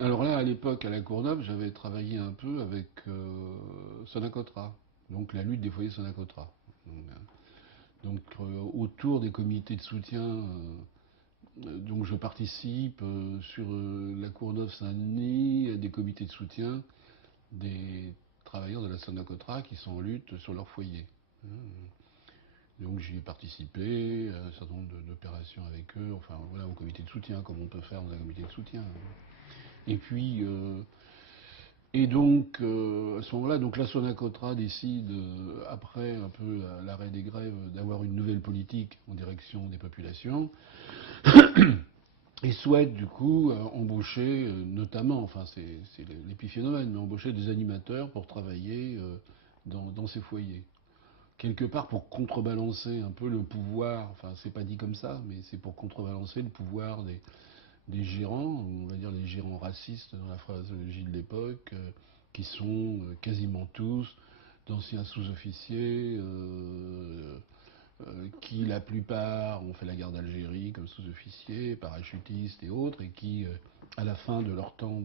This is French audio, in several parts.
Alors là, à l'époque, à la Courneuve, j'avais travaillé un peu avec Sonacotra, donc la lutte des foyers Sonacotra. Autour des comités de soutien, donc je participe sur la Courneuve-Saint-Denis à des comités de soutien des travailleurs de la Sonacotra qui sont en lutte sur leur foyer. Donc j'y ai participé à un certain nombre d'opérations avec eux, enfin voilà, au comité de soutien, comme on peut faire dans un comité de soutien. Et puis, à ce moment-là, donc la Sonacotra décide, après un peu l'arrêt des grèves, d'avoir une nouvelle politique en direction des populations et souhaite du coup embaucher, notamment, enfin c'est l'épiphénomène, mais embaucher des animateurs pour travailler dans ces foyers. Quelque part pour contrebalancer un peu le pouvoir, enfin c'est pas dit comme ça, mais c'est pour contrebalancer le pouvoir des gérants, on va dire les gérants racistes dans la phraseologie de l'époque, qui sont quasiment tous d'anciens sous-officiers, qui la plupart ont fait la guerre d'Algérie comme sous-officiers, parachutistes et autres, et qui, à la fin de leur temps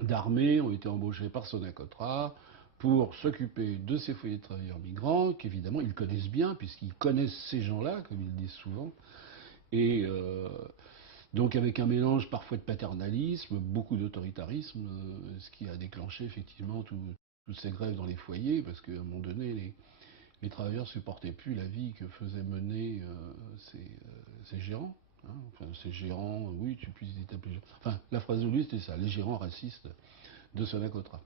d'armée, ont été embauchés par Sonacotra pour s'occuper de ces foyers de travailleurs migrants, qu'évidemment ils connaissent bien, puisqu'ils connaissent ces gens-là, comme ils le disent souvent, et donc avec un mélange parfois de paternalisme, beaucoup d'autoritarisme, ce qui a déclenché effectivement toutes ces grèves dans les foyers, parce qu'à un moment donné, les travailleurs ne supportaient plus la vie que faisaient mener ces gérants. Hein. Enfin, ces gérants, oui, tu puisses les appeler. Enfin, la phrase de lui, c'était ça, les gérants racistes de Sonacotra.